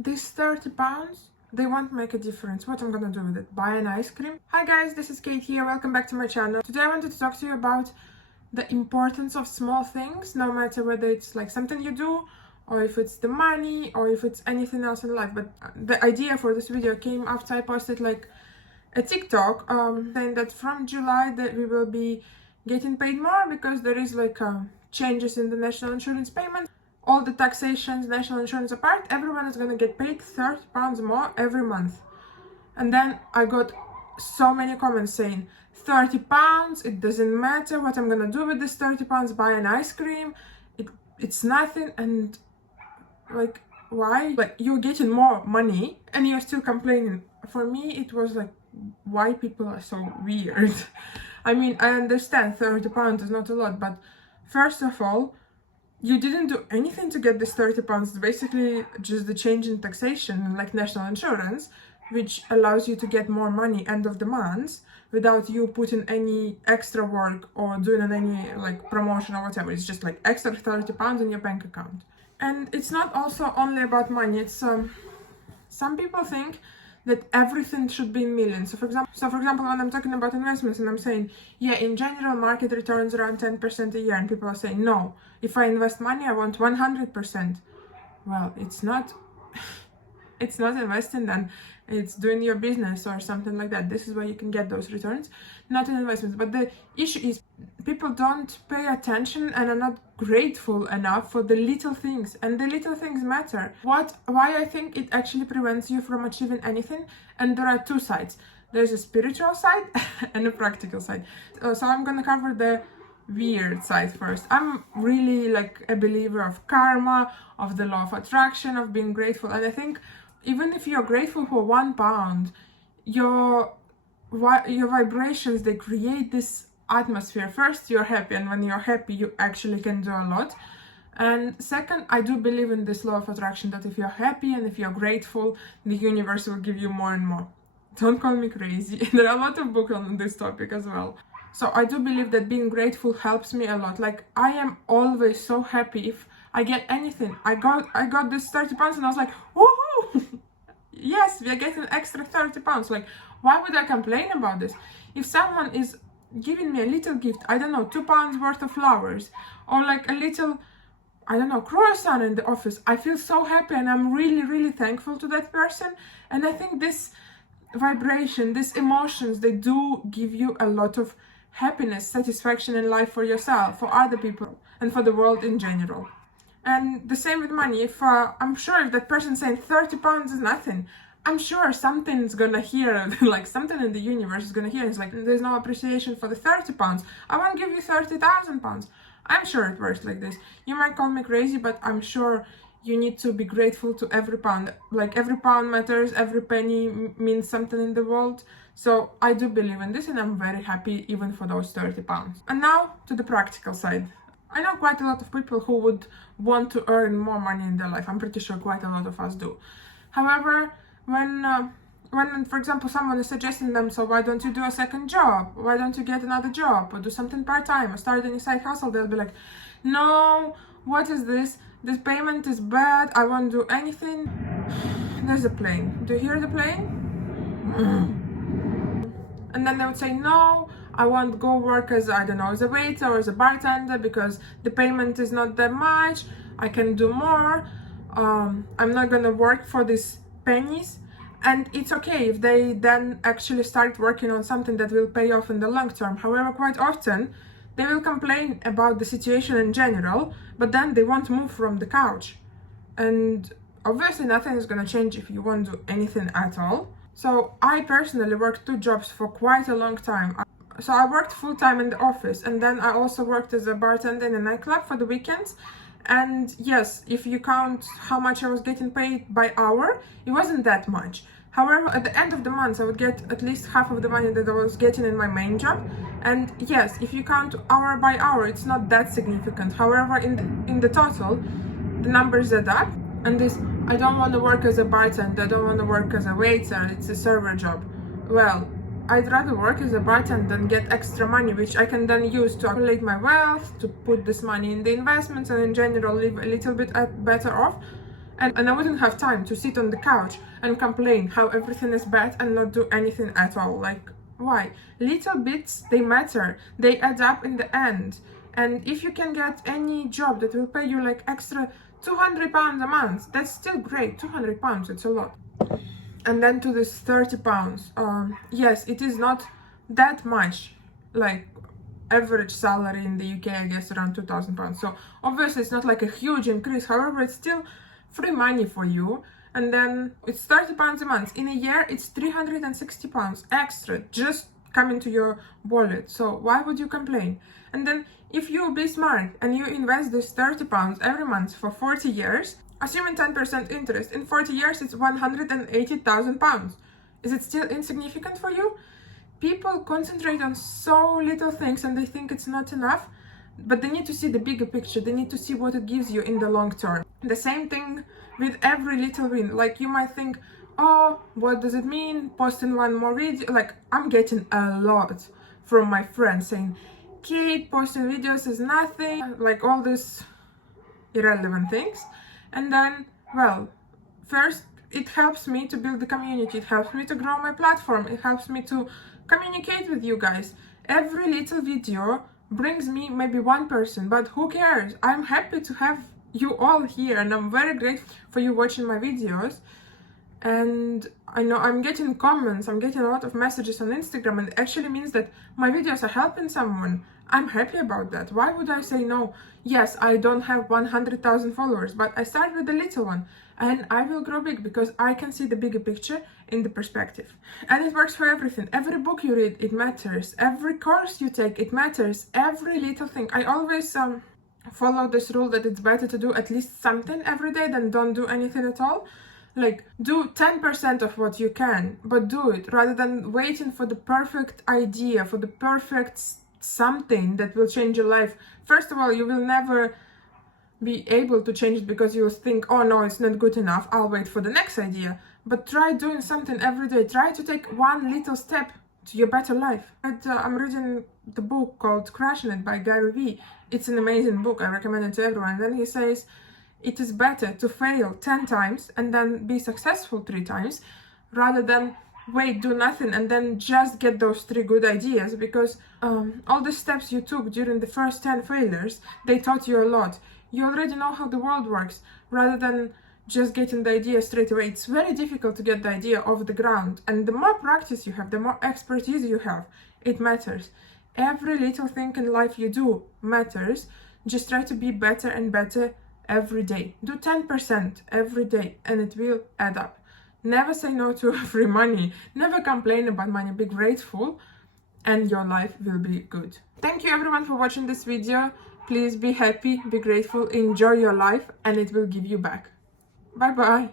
This £30, they won't make a difference. What I'm gonna do with it? Buy an ice cream? Hi guys, this is Kate here. Welcome back to my channel. Today I wanted to talk to you about the importance of small things, no matter whether it's like something you do, or if it's the money, or if it's anything else in life. But the idea for this video came after I posted like a TikTok saying that from July that we will be getting paid more because there is like changes in the national insurance payment. All the taxations, national insurance apart, everyone is gonna get paid £30 more every month. And then I got so many comments saying, £30, it doesn't matter what I'm gonna do with this £30, buy an ice cream, it's nothing. And like, why? Like, you're getting more money and you're still complaining. For me, it was like, why people are so weird. I mean, I understand £30 is not a lot, but first of all, you didn't do anything to get this £30. It's basically just the change in taxation, like national insurance, which allows you to get more money end of the month without you putting any extra work or doing any like promotion or whatever. It's just like extra £30 in your bank account. And it's not also only about money. It's some people think that everything should be in millions. So for example, when I'm talking about investments and I'm saying, yeah, in general, market returns around 10% a year, and people are saying, no, if I invest money, I want 100%. Well, it's not investing then, it's doing your business or something like that. This is where you can get those returns, not in investments. But the issue is people don't pay attention and are not grateful enough for the little things, and the little things matter. Why I think it actually prevents you from achieving anything. And there are two sides. There's a spiritual side and a practical side. So I'm gonna cover the weird side first. I'm really like a believer of karma, of the law of attraction, of being grateful. And I think even if you're grateful for £1, your vibrations, they create this atmosphere. First, you're happy, and when you're happy, you actually can do a lot. And second, I do believe in this law of attraction, that if you're happy and if you're grateful, the universe will give you more and more. Don't call me crazy. There are a lot of books on this topic as well. So I do believe that being grateful helps me a lot. Like, I am always so happy if I get anything. I got this £30 and I was like, woohoo! Yes, we are getting extra £30. Like, why would I complain about this? If someone is giving me a little gift, I don't know, £2 worth of flowers, or like a little, I don't know, croissant in the office, I feel so happy and I'm really, really thankful to that person. And I think this vibration, these emotions, they do give you a lot of happiness, satisfaction in life for yourself, for other people, and for the world in general. And the same with money. If I'm sure if that person saying £30 is nothing, I'm sure something's gonna hear, like something in the universe is gonna hear. It's like, there's no appreciation for the £30. I won't give you £30,000. I'm sure it works like this. You might call me crazy, but I'm sure you need to be grateful to every pound. Like, every pound matters, every penny means something in the world. So I do believe in this, and I'm very happy even for those £30. And now to the practical side. I know quite a lot of people who would want to earn more money in their life. I'm pretty sure quite a lot of us do. However, when for example, someone is suggesting them, so why don't you do a second job? Why don't you get another job, or do something part-time, or start any side hustle? They'll be like, no, what is this? This payment is bad, I won't do anything. There's a plane. Do you hear the plane? And then they would say, no, I won't go work as, I don't know, as a waiter or as a bartender because the payment is not that much, I can do more, I'm not gonna work for these pennies. And it's okay if they then actually start working on something that will pay off in the long term. However, quite often they will complain about the situation in general, but then they won't move from the couch. And obviously nothing is gonna change if you won't do anything at all. So I personally worked 2 jobs for quite a long time. So I worked full-time in the office, and then I also worked as a bartender in a nightclub for the weekends. And yes, if you count how much I was getting paid by hour, it wasn't that much. However, at the end of the month, I would get at least half of the money that I was getting in my main job. And yes, if you count hour by hour, it's not that significant. However, in the total, the numbers add up. And this, I don't want to work as a bartender, I don't want to work as a waiter, it's a server job. Well, I'd rather work as a bartender and get extra money, which I can then use to accumulate my wealth, to put this money in the investments, and in general live a little bit better off. And I wouldn't have time to sit on the couch and complain how everything is bad and not do anything at all. Like, why? Little bits, they matter. They add up in the end. And if you can get any job that will pay you like extra £200 a month, that's still great. £200, it's a lot. And then to this £30. Yes, it is not that much, like average salary in the UK, I guess around £2,000. So obviously it's not like a huge increase. However, it's still free money for you. And then it's £30 a month. In a year, it's £360 extra just coming to your wallet. So why would you complain? And then if you be smart and you invest this £30 every month for 40 years, assuming 10% interest, in 40 years it's £180,000. Is it still insignificant for you? People concentrate on so little things and they think it's not enough, but they need to see the bigger picture. They need to see what it gives you in the long term. The same thing with every little win. Like, you might think, oh, what does it mean posting one more video? Like, I'm getting a lot from my friends saying, Kate, posting videos is nothing, like all these irrelevant things. And then, well, first, it helps me to build the community. It helps me to grow my platform. It helps me to communicate with you guys. Every little video brings me maybe one person, but who cares? I'm happy to have you all here, and I'm very grateful for you watching my videos. And I know I'm getting comments, I'm getting a lot of messages on Instagram, and it actually means that my videos are helping someone. I'm happy about that. Why would I say no? Yes, I don't have 100,000 followers, but I start with a little one, and I will grow big because I can see the bigger picture in the perspective. And it works for everything. Every book you read, it matters. Every course you take, it matters. Every little thing. I always follow this rule that it's better to do at least something every day than don't do anything at all. Like, do 10% of what you can, but do it rather than waiting for the perfect idea, for the perfect something that will change your life. First of all, you will never be able to change it because you will think, oh no, it's not good enough, I'll wait for the next idea. But try doing something every day. Try to take one little step to your better life. I'm reading the book called Crushing It by Gary Vee. It's an amazing book. I recommend it to everyone. And then he says, it is better to fail 10 times and then be successful 3 times rather than wait, do nothing, and then just get those 3 good ideas, because all the steps you took during the first 10 failures, they taught you a lot. You already know how the world works, rather than just getting the idea straight away. It's very difficult to get the idea off the ground, and the more practice you have, the more expertise you have, it matters. Every little thing in life you do matters. Just try to be better and better every day. Do 10% every day, and it will add up. Never say no to free money. Never complain about money. Be grateful, and your life will be good. Thank you everyone for watching this video. Please be happy, be grateful, enjoy your life, and it will give you back. Bye bye.